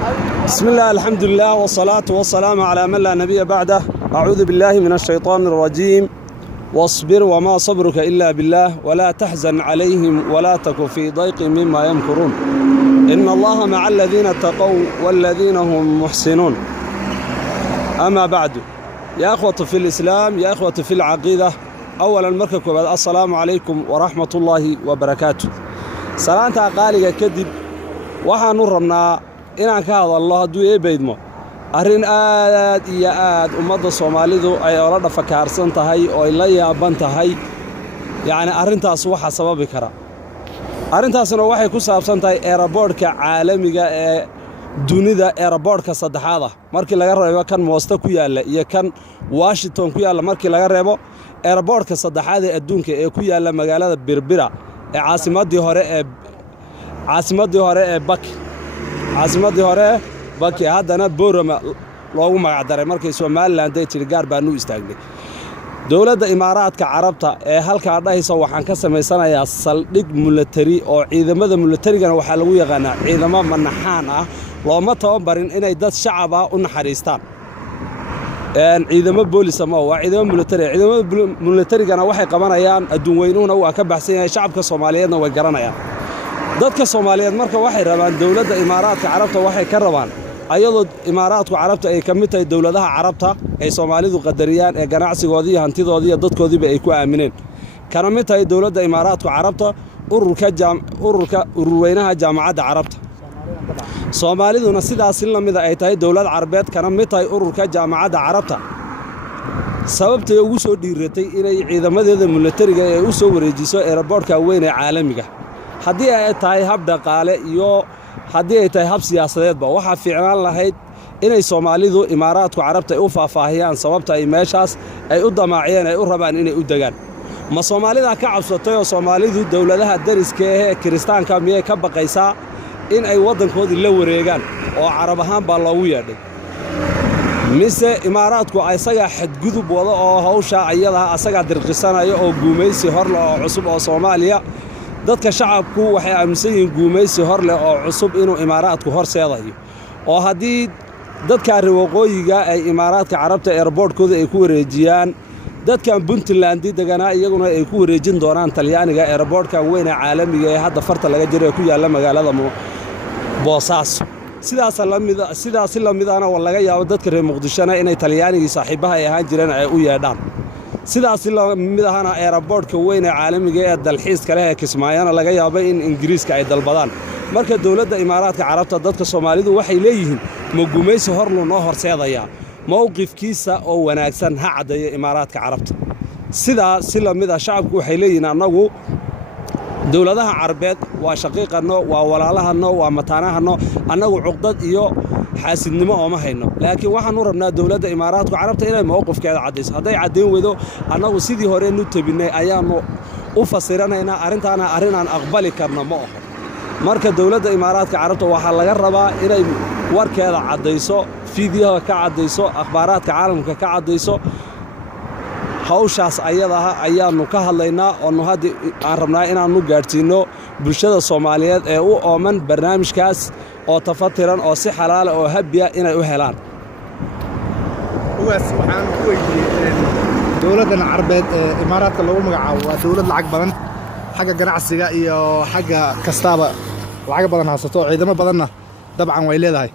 بسم الله الحمد لله والصلاة والسلام على من لا نبي بعده. أعوذ بالله من الشيطان الرجيم. واصبر وما صبرك إلا بالله ولا تحزن عليهم ولا تك في ضيق مما يمكرون إن الله مع الذين اتقوا والذين هم محسنون. أما بعد، يا أخوة في الإسلام، يا أخوة في العقيدة، أولا مركب السلام عليكم ورحمة الله وبركاته. سلامتا قالي كدب waxaan u rabnaa inaan ka hadalno hadduu eebaydmo arrin aad iyo aad ummadda Soomaalidu ay ola dhafakaarsan tahay oo ay la yaaban tahay. yacni arrintaas waxa sababi kara, arrintaasna waxay ku saabsan tahay airportka caalamiga ee dunida, airportka saddexaad markii laga reebo kan Moosta ku yaala iyo kan Washington ku yaala. markii laga reebo airportka saddexaad ee adduunka ee ku yaala magaalada Berbera ee caasimadii hore ee Baki haddana Boorama loogu magac daray markii Somaliland ay tiri gaar baan u istaagnay. dowladda Imaaraadka Carabta ee halka dhahaysa waxaan ka sameysanayaa saldhig military oo ciidamada militarigana waxa lagu yaqaanaa ciidamo manaxaan ah, looma tababarin inay dad shacab ah u naxariistaan. ciidamo boolis ama waa ciidamo military. ciidamada militarigana waxay qabanayaan adduun weynuhuna waa ka baxsan yahay, shacabka Soomaaliyeedna way garanayaan. dadka Soomaaliyeed marka waxay rabaan dowladda Imaaraadka Carabta waxay ka rabaan ayadoo Imaaraadku Carabta ay ka mid tahay dowladaha Carabta ay Soomaalidu qadariyaan ee ganacsigoodii, hantidoodii, dadkoodiiba ay ku aamineen. kana mid tahay dowladda Imaaraadku Carabta ururweynaha jaamacadda Carabta. Soomaaliduna sidaas la mid ay tahay dowlad Carabeed, kana mid tahay ururka jaamacadda Carabta. sababtay ugu soo dhiiratay inay ciidamadeeda militariga ay u soo wareejiso airportka weyn ee caalamiga. haddii ay tahay hab dhaqaale iyo haddii ay tahay hab siyaasadeedba, waxaa fiicnaan lahayd inay Soomaalidu Imaaraadku Carabta ay u faahfaahiyaan sababta ay meeshaas ay u damaaciyeen, ay u rabaan inay u degaan. ma Soomaalida ka cabsatay oo Soomaalidu dowladaha dariska ee Kiristaanka miyay ka baqaysaa in ay waddankoodii la wareegaan oo Carab ahaan baa loogu yeedhay, mise Imaaraadku isaga xadgudub wada oo hawsha ayada asaga dirqisanayo oo guumaysi hor leh oo cusub oo Soomaaliya. dadka shacabku waxay aaminsan yihiin guumaysi hor leh oo cusub inuu Imaaraadku horseedayo, oo haddii dadka waqooyiga ay Imaaraadka Carabta airportkooda ay ku wareejiyaan, dadkan Puntland deganaa iyaguna ay ku wareejin doonaan Talyaaniga airportka weyn ee caalamiga ee hadda farta laga jiro ee ku yaala magaalada Boosaaso. sidaas la mid ahna laga yaabo dadka reer Muqdishona inay Talyaaniga saaxiibaha ay ahaan jireen ay u yeedhaan. sidaas la mid ahna airportka weyn ee caalamiga ee dalxiiska leh ee Kismaayana laga yaabo in Ingiriiska ay dalbadaan. marka dowladda Imaaraadka Carabta dadka Soomaalidu waxay leeyihiin ma guumaysi hor loo horseedaya, mowqifkiisa oo wanaagsan ha cadeeyo Imaaraadka Carabta. sidaas la mid ah shacabku waxay leeyihiin anagu dowladaha Carabeed waa shaqiiqano, waa walaalahano, waa mataanahano, anagu cuqdad iyo xaasidnimo oo ma hayno. laakiin waxaan u rabnaa dowladda Imaaraadka Carabta inay mowqifkeeda cadeyso. hadday cadeyn weydo anagu sidii hore nu tabinay ayaanu u fasiranaynaa, arrintaana arrin aan aqbali karno ma aha. marka dowladda Imaaraadka Carabta waxaa laga rabaa inay warkeeda cadeyso, fiidiyaha ka cadeyso, akhbaaraadka caalamka ka cadeyso. hawshaas ayada ayaanu ka hadlaynaa oo hadda aan rabnaa inaanu gaarsiino bulshada Soomaaliyeed ee u ooman barnaamijkaas oo tafatiran oo si xalaal ah oo habiya inay u helaan. waxaan ku weydiiyay dowladdan Carabeed ee Imaaraadka lagu magacaabo waa dowlad lacag badan xagga ganacsiga iyo xagga kastaba lacag badan haysato, ciidamo badanna dabcan way leedahay.